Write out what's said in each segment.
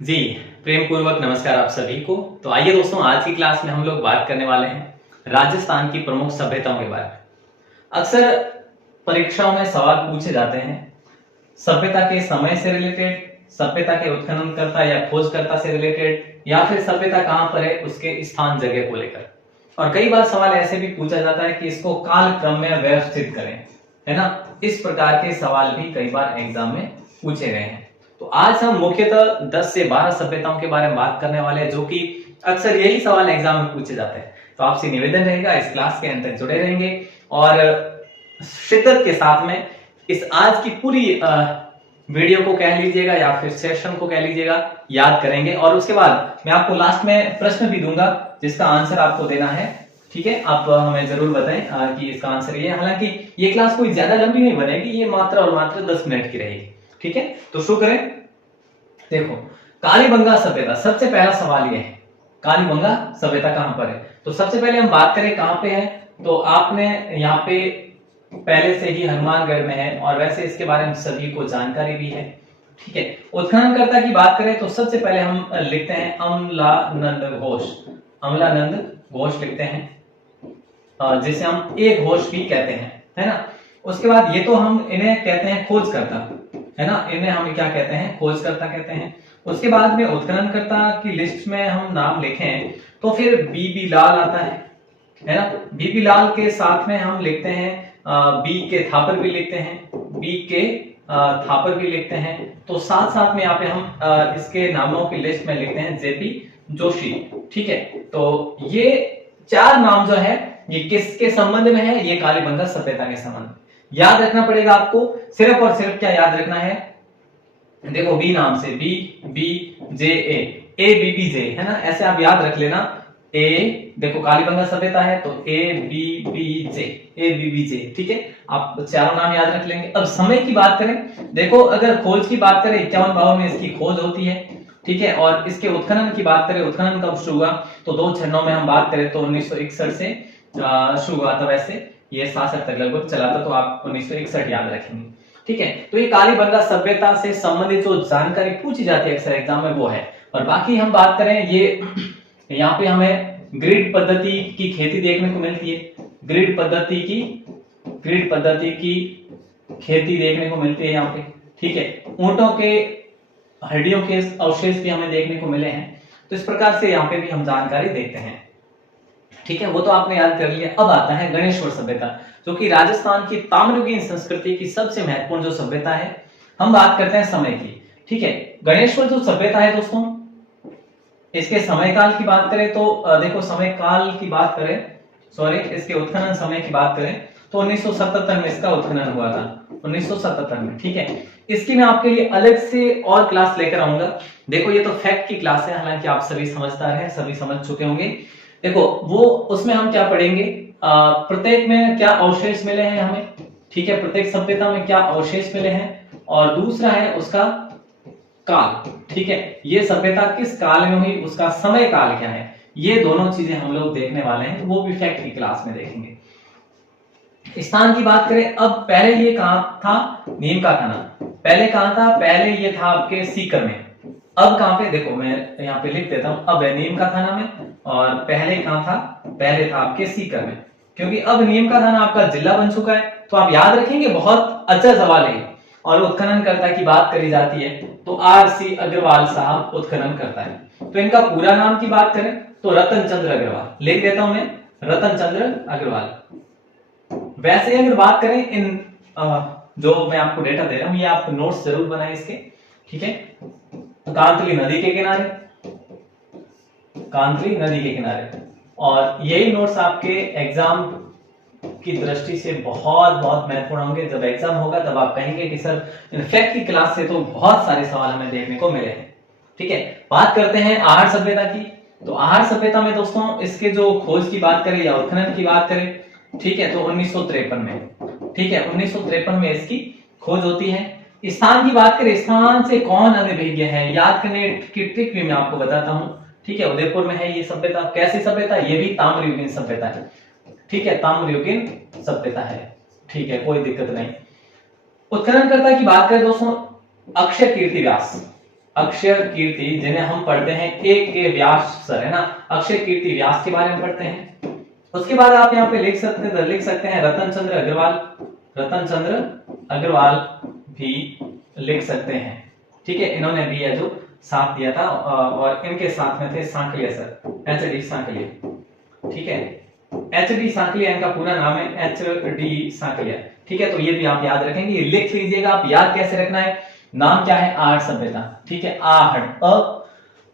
जी, प्रेम पूर्वक नमस्कार आप सभी को। तो आइए दोस्तों, आज की क्लास में हम लोग बात करने वाले हैं राजस्थान की प्रमुख सभ्यताओं के बारे में। अक्सर परीक्षाओं में सवाल पूछे जाते हैं सभ्यता के समय से रिलेटेड, सभ्यता के उत्खननकर्ता या खोजकर्ता से रिलेटेड, या फिर सभ्यता कहां पर है उसके स्थान जगह को लेकर। और कई बार सवाल ऐसे भी पूछा जाता है कि इसको काल क्रम में व्यवस्थित करें, है ना। इस प्रकार के सवाल भी कई बार एग्जाम में पूछे गए हैं। तो आज हम मुख्यतः 10 से 12 सभ्यताओं के बारे में बात करने वाले हैं, जो कि अक्सर यही सवाल एग्जाम में पूछे जाते हैं। तो आपसे निवेदन रहेगा इस क्लास के अंत तक जुड़े रहेंगे और शिद्दत के साथ में इस आज की पूरी वीडियो को कह लीजिएगा या फिर सेशन को कह लीजिएगा, याद करेंगे। और उसके बाद मैं आपको लास्ट में प्रश्न भी दूंगा जिसका आंसर आपको देना है। ठीक है, आप हमें जरूर बताएं कि इसका आंसर ये है। हालांकि ये क्लास कोई ज्यादा लंबी नहीं बनेगी, ये मात्र और मात्र 10 मिनट की रहेगी। ठीक है, तो शुरू करें। देखो, कालीबंगा सभ्यता, सबसे पहला सवाल ये है कालीबंगा सभ्यता कहां पर है। तो सबसे पहले हम बात करें कहां पे है, तो आपने यहाँ पे पहले से ही हनुमानगढ़ में है और वैसे इसके बारे में सभी को जानकारी भी है। ठीक है, उत्खननकर्ता की बात करें तो सबसे पहले हम लिखते हैं अमलानंद घोष। अमलानंद घोष लिखते हैं, जिसे हम एक घोष भी कहते हैं, है ना। उसके बाद ये तो हम इन्हें कहते हैं खोजकर्ता, है ना। इन्हें हम क्या कहते हैं, खोजकर्ता कहते हैं। उसके बाद में उत्खननकर्ता की लिस्ट में हम नाम लिखें तो फिर बीबी लाल आता है ना। बीबी लाल के साथ में हम लिखते हैं बी के थापर भी लिखते हैं, बी के थापर भी लिखते हैं। तो साथ साथ में यहाँ पे हम इसके नामों की लिस्ट में लिखते हैं जेपी जोशी। ठीक है, तो ये चार नाम जो है ये किसके संबंध में है, ये कालीबंगा सभ्यता के संबंध। याद रखना पड़ेगा आपको, सिर्फ और सिर्फ क्या याद रखना है, देखो बी नाम से B B J A B B J, है ना। ऐसे आप याद रख लेना। ए, देखो कालीबंगा सभ्यता है तो ए बी बी जे। ठीक है, आप चारों नाम याद रख लेंगे। अब समय की बात करें, देखो अगर खोज की बात करें 51-52 में इसकी खोज होती है। ठीक है, और इसके उत्खनन की बात करें, उत्खनन कब शुरू हुआ, तो 2 चरणों में हम बात करें तो 1961 से शुरू हुआ था। वैसे ये 66 तक लगभग चला था, तो आप 1961 याद रखेंगे। ठीक है, तो ये कालीबंगा सभ्यता से संबंधित जो जानकारी पूछी जाती है अक्सर एग्जाम में वो है। और बाकी हम बात करें, ये यहाँ पे हमें ग्रिड पद्धति की खेती देखने को मिलती है। ग्रिड पद्धति की खेती देखने को मिलती है यहाँ पे। ठीक है, ऊंटों के हड्डियों के अवशेष भी हमें देखने को मिले हैं। तो इस प्रकार से यहाँ पे भी हम जानकारी देखते हैं। ठीक है, वो तो आपने याद कर लिया। अब आता है गणेश्वर सभ्यता, जो कि राजस्थान की ताम्रयुगीन संस्कृति की सबसे महत्वपूर्ण जो सभ्यता है। हम बात करते हैं समय की। ठीक है, गणेश्वर जो सभ्यता है दोस्तों, इसके समय काल की बात करें तो देखो समय काल की बात करें, सॉरी इसके उत्खनन समय की बात करें तो 1977 में इसका उत्खनन हुआ था, 1977 में। ठीक है, इसकी मैं आपके लिए अलग से और क्लास लेकर आऊंगा। देखो ये तो फैक्ट की क्लास है, हालांकि आप सभी समझदार हैं, सभी समझ चुके होंगे। देखो वो उसमें हम क्या पढ़ेंगे, प्रत्येक में क्या अवशेष मिले हैं हमें। ठीक है, प्रत्येक सभ्यता में क्या अवशेष मिले हैं, और दूसरा है उसका काल। ठीक है, ये सभ्यता किस काल में हुई, उसका समय काल क्या है, ये दोनों चीजें हम लोग देखने वाले हैं, वो भी फैक्ट की क्लास में देखेंगे। स्थान की बात करें, अब पहले ये कहां था, नीम का थाना। पहले कहां था, पहले ये था आपके सीकर में। अब कहां पे, देखो मैं यहाँ पे लिख देता हूं, अब है नीम का थाना में, और पहले कहां था, पहले था आपके सीकर में। क्योंकि अब नीम का थाना आपका जिला बन चुका है, तो आप याद रखेंगे, बहुत अच्छा सवाल है। और उत्खननकर्ता की बात करी जाती है तो आर.सी. अग्रवाल साहब उत्खनन करता है। तो इनका पूरा नाम की बात करें तो रतन चंद्र अग्रवाल, लिख देता हूं मैं, रतन चंद्र अग्रवाल। वैसे अगर बात करें इन जो मैं आपको डेटा दे रहा हूं, ये आप नोट्स जरूर बनाएं इसके। ठीक है, कांतली नदी के किनारे, कांतली नदी के किनारे, और यही नोट्स आपके एग्जाम की दृष्टि से बहुत बहुत महत्वपूर्ण होंगे। जब एग्जाम होगा तब आप कहेंगे कि सर फैक्ट की क्लास से तो बहुत सारे सवाल हमें देखने को मिले हैं। ठीक है, बात करते हैं आहार सभ्यता की। तो आहार सभ्यता में दोस्तों इसके जो खोज की बात करें या उत्खनन की बात करें, ठीक है, तो 1953 में। ठीक है, 1953 में इसकी खोज होती है। स्थान की बात करें, स्थान से कौन अनभिज्ञ है, याद करने की ट्रिक भी मैं आपको बताता हूं। ठीक है, उदयपुर में है ये सभ्यता। कैसी सभ्यता, ये भी ताम्रयुगीन सभ्यता है। ठीक है, ताम्रयुगीन सभ्यता है। ठीक है, कोई दिक्कत नहीं। उत्खननकर्ता की बात करें दोस्तों, अक्षय कीर्ति व्यास। अक्षय कीर्ति जिन्हें हम पढ़ते हैं एक के व्यास सर, है ना, अक्षय कीर्ति व्यास के बारे में पढ़ते हैं। उसके बाद आप यहाँ पे लिख सकते हैं रतन चंद्र अग्रवाल भी लिख सकते हैं। ठीक है, इन्होंने भी है जो साथ दिया था, और इनके साथ में थे सांकलिया सर, एच.डी. सांकलिया। ठीक है, एच.डी. सांकलिया इनका पूरा नाम है, एच.डी. सांकलिया। ठीक है, तो ये भी आप याद रखेंगे, लिख लीजिएगा। आप याद कैसे रखना है, नाम क्या है, आहड़ सभ्यता। ठीक है, आहड़,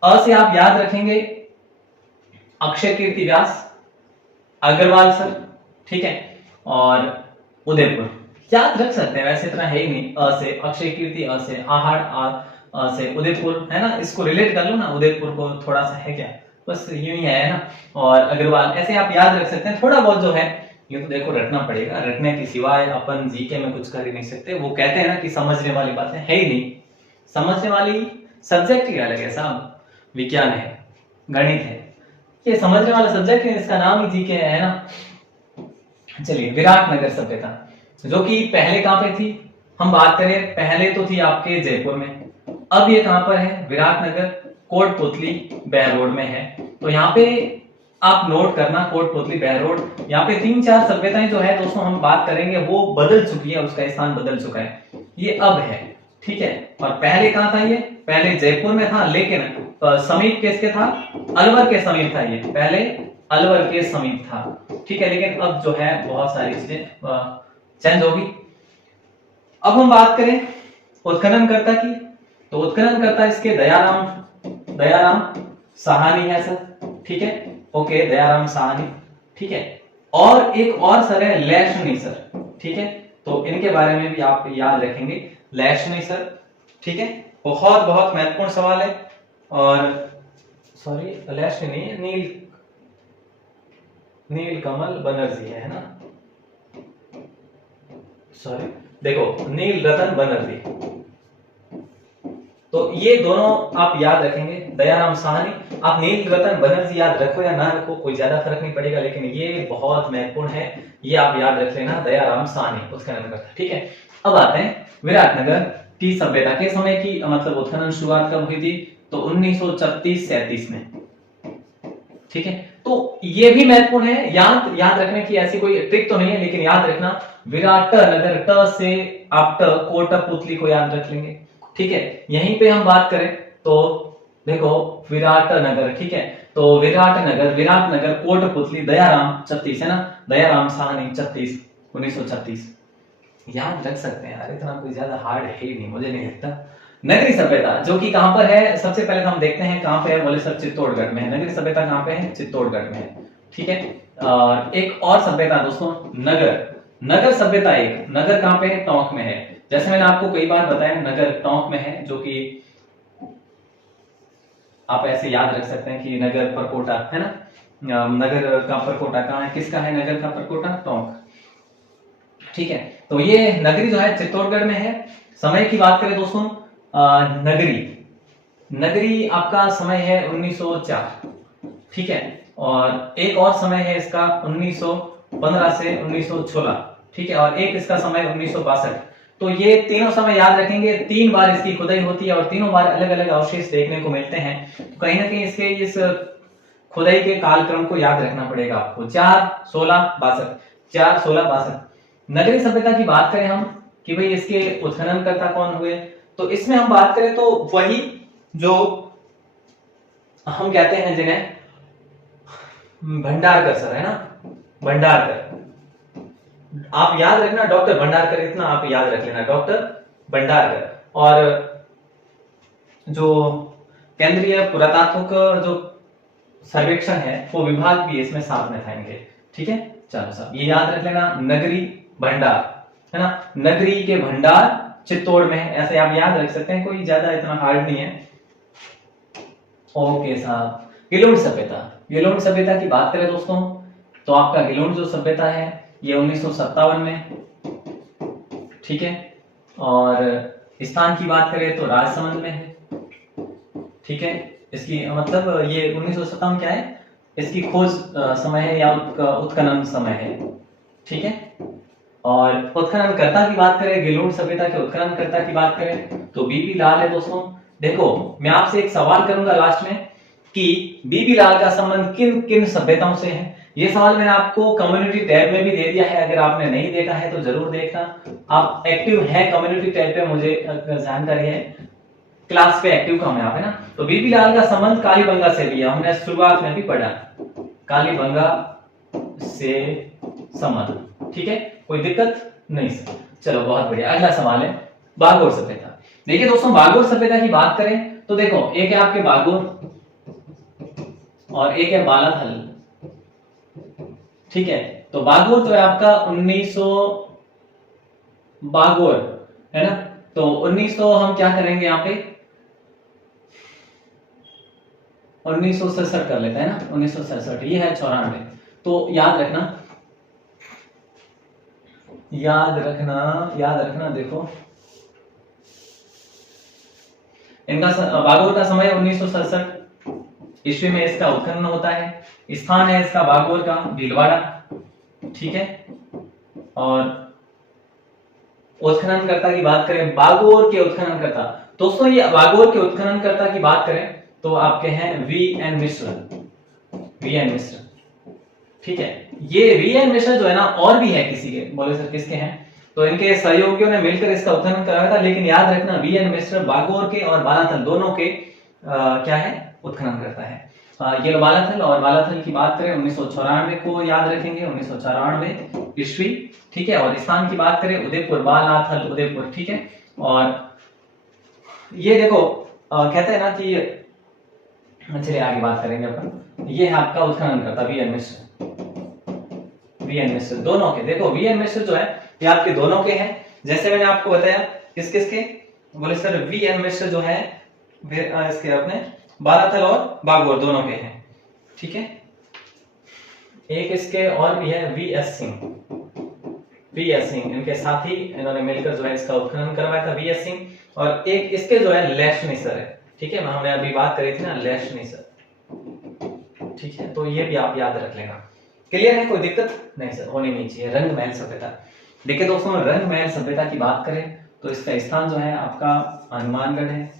अ से आप याद रखेंगे अक्षय कीर्ति व्यास, अग्रवाल सर। ठीक है, और उदयपुर याद रख सकते हैं, वैसे इतना है ही नहीं। अ से अक्षय कीर्ति, अ से आहड़, अ से उदयपुर, है ना, इसको रिलेट कर लो ना, उदयपुर को थोड़ा सा है क्या, बस यूं ही है ना, और अग्रवाल, ऐसे आप याद रख सकते हैं। थोड़ा बहुत जो है ये तो देखो रटना पड़ेगा, रटने के सिवाय अपन जीके में कुछ कर ही नहीं सकते। वो कहते हैं ना कि समझने वाली बातें है ही नहीं, समझने वाली सब्जेक्ट ही अलग है साहब, विज्ञान है, गणित है, ये समझने वाला सब्जेक्ट है, इसका नाम ही जीके है ना। चलिए, विराटनगर सभ्यता जो कि पहले कहां पे थी, हम बात करें पहले तो थी आपके जयपुर में, अब ये कहां पर है, विराटनगर कोटपुतली बहरोड में है। तो यहाँ पे आप नोट करना, कोटपुतली बहरोड, यहाँ पे 3-4 सभ्यताएं जो है दोस्तों हम बात करेंगे वो बदल चुकी है, उसका स्थान बदल चुका है, ये अब है। ठीक है, और पहले कहां था, ये पहले जयपुर में था, लेकिन समीप किसके था, अलवर के समीप था, ये पहले अलवर के समीप था। ठीक है, लेकिन अब जो है बहुत सारी चीजें चेंज होगी। अब हम बात करें उत्खननकर्ता की, तो उत्खननकर्ता इसके दयाराम साहनी है सर। ठीक है, ओके, दयाराम साहनी। ठीक है, और एक और सर है लैशनी सर। ठीक है, तो इनके बारे में भी आप याद रखेंगे, लैशनी सर। ठीक है, बहुत बहुत महत्वपूर्ण सवाल है। और सॉरी, लैशनी नहीं, नीलकमल बनर्जी है ना, सॉरी, देखो नील रतन बनर्जी। तो ये दोनों आप याद रखेंगे, दयाराम साहनी। आप नील रतन बनर्जी याद रखो या ना रखो, कोई ज्यादा फर्क नहीं पड़ेगा, लेकिन ये बहुत महत्वपूर्ण है, ये आप याद रख लेना, दयाराम साहनी उत्खननकर्ता। ठीक है, अब आते हैं विराटनगर की सभ्यता के समय की, मतलब उत्खनन शुरुआत कब हुई थी, तो 1936-37 में। ठीक है, तो ये भी महत्वपूर्ण है, याद रखने की ऐसी कोई ट्रिक तो नहीं है, लेकिन याद रखना विराटनगर, ट से आप कोटपुतली को याद रख लेंगे। ठीक है, यहीं पे हम बात करें तो देखो विराटनगर। ठीक है, तो विराटनगर कोटपुतली, दयाराम 36 है ना, दयाराम साहनी 1936 याद रख सकते हैं यार, इतना कोई ज्यादा हार्ड है ही नहीं, मुझे नहीं लगता। नगरी सभ्यता जो कि कहां पर है, सबसे पहले हम देखते हैं कहां पे है, बोले सर चित्तौड़गढ़ में है। नगरी सभ्यता कहां पे है, चित्तौड़गढ़ में है। ठीक है, और एक और सभ्यता दोस्तों नगर सभ्यता, एक नगर कहां पे है, टोंक में है। जैसे मैंने आपको कई बार बताया, नगर टोंक में है, जो कि आप ऐसे याद रख सकते हैं कि नगर परकोटा है ना, नगर का परकोटा कहां है, किसका है नगर का परकोटा, टोंक। ठीक है, तो ये नगरी जो है चित्तौड़गढ़ में है। समय की बात करें दोस्तों, नगरी आपका समय है 1904। ठीक है, और एक और समय है इसका 1915 से 1916। ठीक है, और एक इसका समय 1962। तो ये तीनों समय याद रखेंगे, 3 बार इसकी खुदाई होती है और तीनों बार अलग अलग अवशेष देखने को मिलते हैं। तो कहीं ना कहीं इसके इस खुदाई के कालक्रम को याद रखना पड़ेगा आपको, 4-16-62। नगरी सभ्यता की बात करें हम कि भाई इसके उत्खननकर्ता कौन हुए, तो इसमें हम बात करें तो वही जो हम कहते हैं जिन्हें भंडारकर सर, है ना, भंडारकर। आप याद रखना डॉक्टर भंडारकर, इतना आप याद रख लेना, डॉक्टर भंडारकर। और जो केंद्रीय पुरातात्विक जो सर्वेक्षण है वो विभाग भी इसमें साथ में था इनके। ठीक है, चलो साहब ये याद रख लेना, नगरी भंडार है ना, नगरी के भंडार चित्तौड़ में है, ऐसे आप याद रख सकते हैं, कोई ज्यादा इतना हार्ड नहीं है। ओके साहब, गिलोड सभ्यता की बात करें दोस्तों, तो आपका गिलोड जो सभ्यता है ये 1957 में। ठीक है, और स्थान की बात करें तो राजसमंद में है। ठीक है, इसकी मतलब ये 1957 क्या है, इसकी खोज समय है या उत्खनन समय है। ठीक है, और उत्खननकर्ता की बात करें, गिलोड सभ्यता के उत्खननकर्ता की बात करें तो बीपी लाल है दोस्तों, देखो मैं आपसे एक सवाल करूंगा लास्ट में कि बीबी लाल का संबंध किन किन सभ्यताओं से है। ये सवाल मैंने आपको कम्युनिटी टैब में भी दे दिया है, अगर आपने नहीं देखा है तो जरूर देखना। आप एक्टिव है कम्युनिटी टैब पे, मुझे जानकारी है, क्लास पे एक्टिव कम है आप, है ना। तो बीबी लाल का संबंध कालीबंगा से भी है, हमने शुरुआत में भी पढ़ा, कालीबंगा से संबंध, ठीक है, कोई दिक्कत नहीं सर। चलो बहुत बढ़िया, अगला सवाल है बागोर सभ्यता। देखिए दोस्तों बागोर सभ्यता की बात करें तो देखो एक है आपके बागोर और एक है बालाथल, ठीक है। तो बागोर जो है आपका 1900 बागोर है ना, तो 1900 हम क्या करेंगे यहाँ पे 1967 कर लेते हैं ना, 1967 ये है 94। तो याद रखना देखो इनका बागोर का समय 1967 ईस्वी में इसका उत्खनन होता है। स्थान है इसका बागोर का भीलवाड़ा, ठीक है। और उत्खननकर्ता की बात करें, बागोर के उत्खननकर्ता दोस्तों, ये बागोर के उत्खननकर्ता की बात करें तो आपके हैं वी.एन. मिश्र, ठीक है। ये वी.एन. मिश्र जो है ना और भी है किसी के, बोले सर किसके हैं, तो इनके सहयोगियों ने मिलकर इसका उत्खनन कराया था। लेकिन याद रखना वी.एन. मिश्र बागोर के और बालाथल दोनों के क्या है उत्खनन करता है। ये बालाथल और बालाथल की बात करें 1994 को याद रखेंगे, 1994 ईस्वी, ठीक है। और स्थान की बात करें उदयपुर, बालाथल उदयपुर, ठीक है। और ये देखो कहते हैं ना कि चलिए आगे बात करेंगे अपन। ये है आपका उत्खनन करता वी.एन. मिश्र दोनों के। देखो वी.एन. मिश्र जो है ये आपके दोनों के हैं, जैसे मैंने आपको बताया किस किस के, बोले सर वी.एन. मिश्र जो है इसके अपने बालाथल और बागोर दोनों के हैं, ठीक है। एक इसके और भी है वी.एस. सिंह, इनके साथ ही इन्होंने मिलकर जो है इसका उत्खनन करवाया था, वी.एस. सिंह। और एक इसके जो है लेशनी सर है, ठीक है, हमने अभी बात करी थी ना लेशनी सर, ठीक है। तो ये भी आप याद रख लेना, क्लियर है, कोई दिक्कत नहीं सर, होनी नहीं चाहिए। रंग महल सभ्यता, देखिए दोस्तों रंग महल सभ्यता की बात करें तो इसका स्थान जो है आपका हनुमानगढ़ है,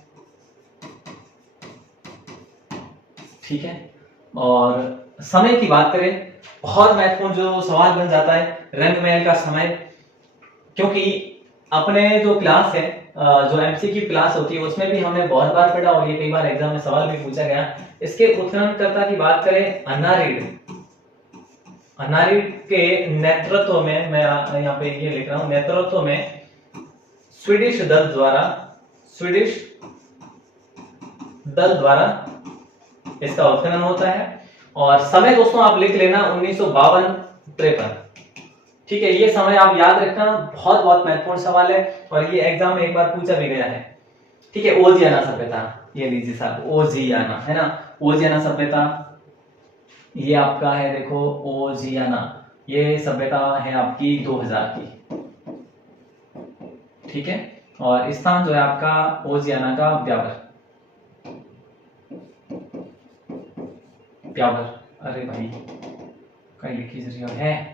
ठीक है। और समय की बात करें, बहुत महत्वपूर्ण जो सवाल बन जाता है रंग महल का समय, क्योंकि अपने जो क्लास है जो एमसीक्यू क्लास होती है उसमें भी हमने बहुत बार पढ़ा और ये कई बार एग्जाम में सवाल भी पूछा गया। इसके उत्खननकर्ता की बात करें अन्नारीड के नेतृत्व में, मैं यहाँ पे ये लिख रहा हूं, नेतृत्व में स्वीडिश दल द्वारा इसका उत्खनन होता है। और समय दोस्तों आप लिख लेना 1952-53, ठीक है। ये समय आप याद रखना, बहुत बहुत महत्वपूर्ण सवाल है और ये एग्जाम में एक बार पूछा भी गया है, ठीक है। ओजियाना सभ्यता, ये लीजिए साहब ओजियाना, है ना, ओजियाना सभ्यता ये आपका है, देखो ओजियाना, ये सभ्यता है आपकी 2000 की, ठीक है। और स्थान जो है आपका ओजियाना का ब्यावर, अरे भाई कहीं लिखी जरिए है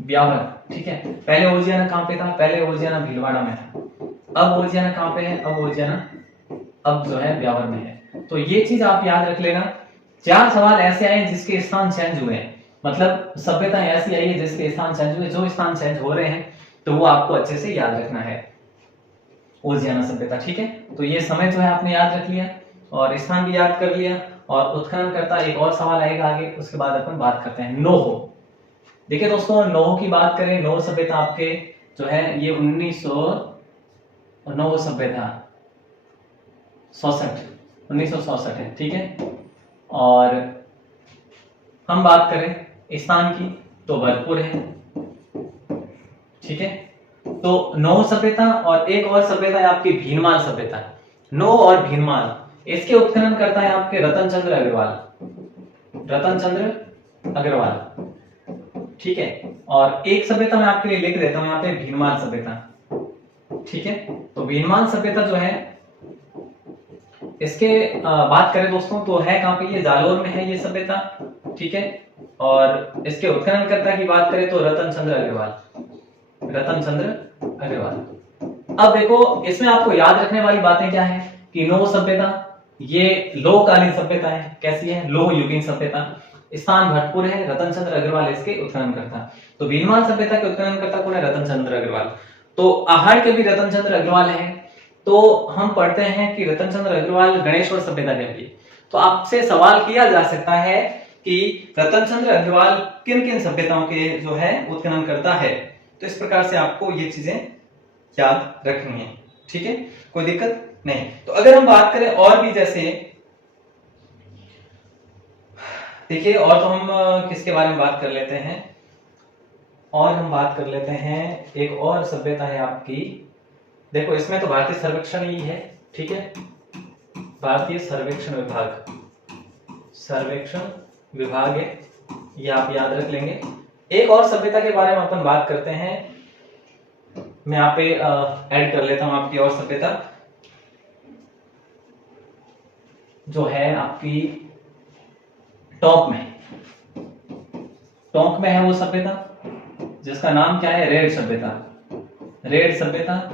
ब्यावर, ठीक है। पहले ओजियाना कहां पे था, पहले ओजियाना भीलवाड़ा में था, अब ओजियाना कहां पे है, अब ओजियाना अब जो है ब्यावर में है। तो ये चीज आप याद रख लेना। 4 सवाल ऐसे आए जिसके स्थान चेंज हुए हैं, मतलब सभ्यता ऐसी आई है जिसके स्थान चेंज हुए, जो स्थान चेंज हो रहे हैं तो वो आपको अच्छे से याद रखना है, ओजियाना सभ्यता, ठीक है। तो ये समय जो है आपने याद रख लिया और स्थान भी याद कर लिया। और उत्खनन करता एक और सवाल आएगा आगे, उसके बाद अपन बात करते हैं नोह। देखिए दोस्तों नोह की बात करें, नोह सभ्यता आपके जो है ये 1909 सभ्यता 1967 है, ठीक है। और हम बात करें स्थान की तो भरतपुर है, ठीक है। तो नोह सभ्यता और एक और सभ्यता है आपकी भीनमाल सभ्यता। नोह और भीनमाल, इसके उत्खनन करता है आपके रतन चंद्र अग्रवाल, ठीक है। और एक सभ्यता मैं आपके लिए लिख देता हूं यहाँ पे, भीनमाल सभ्यता, ठीक है। तो भीनमाल सभ्यता जो है इसके बात करें दोस्तों तो है कहां पे, ये जालोर में है ये सभ्यता, ठीक है। और इसके उत्खननकर्ता की बात करें तो रतन चंद्र अग्रवाल। अब देखो इसमें आपको याद रखने वाली बातें क्या है, किनो सभ्यता, ये लोहकालीन सभ्यता है। कैसी है? लोह युगीन सभ्यता। स्थान भटपुर है, रतन चंद्र अग्रवाल इसके उत्खननकर्ता। तो भीलवाल सभ्यता के उत्खननकर्ता कौन है? रतन चंद्र अग्रवाल। तो आहड़ के भी रतन चंद्र अग्रवाल है। तो हम पढ़ते हैं कि रतन चंद्र अग्रवाल गणेश्वर सभ्यता के लिए। तो आपसे सवाल किया जा सकता है कि रतन चंद्र अग्रवाल किन किन सभ्यताओं के जो है उत्खनन करता है। तो इस प्रकार से आपको ये चीजें याद रखनी है। ठीक है, कोई दिक्कत नहीं। तो अगर हम बात करें और भी, जैसे देखिए, और तो हम किसके बारे में बात कर लेते हैं, और हम बात कर लेते हैं एक और सभ्यता है आपकी। देखो, इसमें तो भारतीय सर्वेक्षण ही है। ठीक है, भारतीय सर्वेक्षण विभाग, सर्वेक्षण विभाग है, ये आप याद रख लेंगे। एक और सभ्यता के बारे में अपन बात करते हैं, मैं यहाँ पे ऐड कर लेता हूं आपकी और सभ्यता जो है आपकी टोंक में। टोंक में है वो सभ्यता जिसका नाम क्या है? रेड सभ्यता। रेड सभ्यता,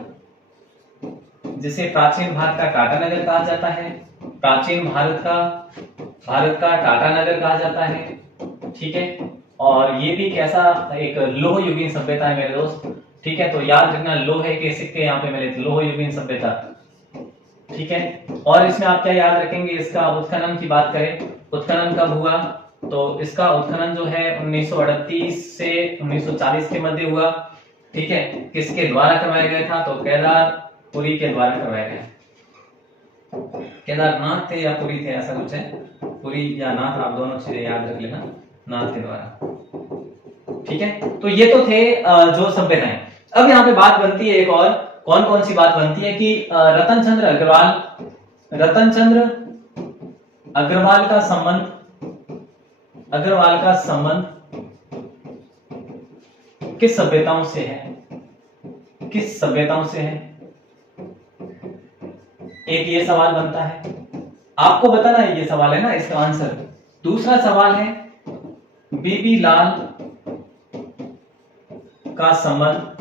जिसे प्राचीन भारत का टाटा नगर कहा जाता है। प्राचीन भारत का टाटा नगर कहा जाता है। ठीक है, और ये भी कैसा? एक लोह युगीन सभ्यता है मेरे दोस्त। ठीक है, तो याद रखना, लोहे के सिक्के यहाँ पे मिले थे, लोह युगीन सभ्यता। ठीक है, और इसमें आप क्या याद रखेंगे? इसका उत्खनन की बात करें, उत्खनन कब हुआ? तो इसका उत्खनन जो है 1938 से 1940 के मध्य हुआ। ठीक है, किसके द्वारा करवाया गया था? तो केदारपुरी के द्वारा करवाया गया। केदारनाथ थे या पुरी थे, ऐसा कुछ है, पुरी या नाथ, आप दोनों चीजें याद रख लेना, नाथ के द्वारा। ठीक है, तो ये तो थे जो सभ्यताएं। अब यहाँ पे बात बनती है एक और, कौन कौन सी बात बनती है कि रतन चंद्र अग्रवाल का संबंध किस सभ्यताओं से है? किस सभ्यताओं से है? एक ये सवाल बनता है, आपको बताना है, ये सवाल है ना, इसका आंसर। दूसरा सवाल है, बीबी लाल का संबंध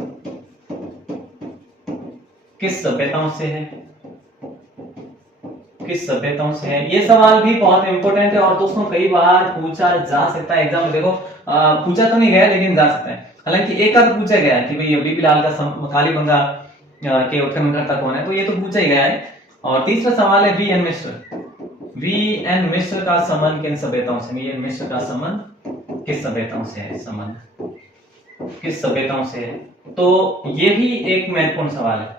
किस सभ्यताओं से है? किस सभ्यताओं से है? ये सवाल भी बहुत इंपॉर्टेंट है और दोस्तों कई बार पूछा जा सकता है एग्जाम में। देखो, पूछा तो नहीं गया लेकिन जा सकता है। हालांकि एक आध पूछा गया है कि भाई बीबी लाल का कालीबंगा के उत्खननकर्ता कौन है, तो ये तो पूछा ही गया है। और तीसरा सवाल है, वी एन मिश्र का संबंध किन सभ्यताओं से? वी एन मिश्र का संबंध किस सभ्यताओं से है? संबंध किस सभ्यताओं से है? तो ये भी एक महत्वपूर्ण सवाल है।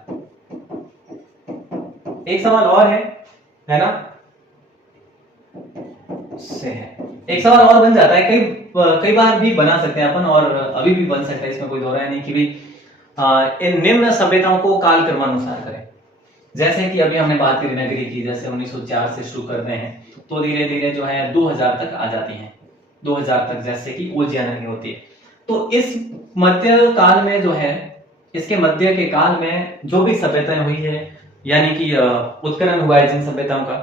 एक सवाल और है ना, से है एक सवाल और बन जाता है, कई बार भी बना सकते हैं अपन, और अभी भी बन सकता है, इसमें कोई दो राय नहीं कि भी इन निम्न सभ्यताओं को काल क्रमानुसार करें। जैसे कि अभी हमने बात करी नगरी की, जैसे 1904 से शुरू करते हैं तो धीरे धीरे जो है 2000 तक आ जाती हैं, 2000 तक, जैसे कि ओजिया नगरी होती है। तो इस मध्य काल में जो है, इसके मध्य के काल में जो भी सभ्यताएं हुई है, यानी कि उत्खनन हुआ है जिन सभ्यताओं का,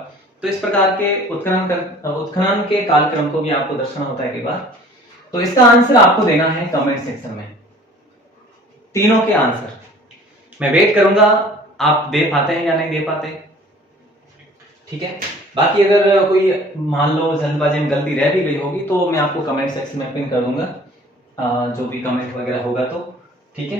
तो इस प्रकार के उत्खनन के कालक्रम को भी आपको दर्शाना होता है कई बार। तो इसका आंसर आपको देना है कमेंट सेक्शन में, तीनों के आंसर। मैं वेट करूंगा आप दे पाते हैं या नहीं दे पाते। ठीक है, बाकी अगर कोई मान लो जल्दबाजी में गलती रह भी गई होगी तो मैं आपको कमेंट सेक्शन में पिन कर दूंगा, जो भी कमेंट वगैरह होगा तो। ठीक है।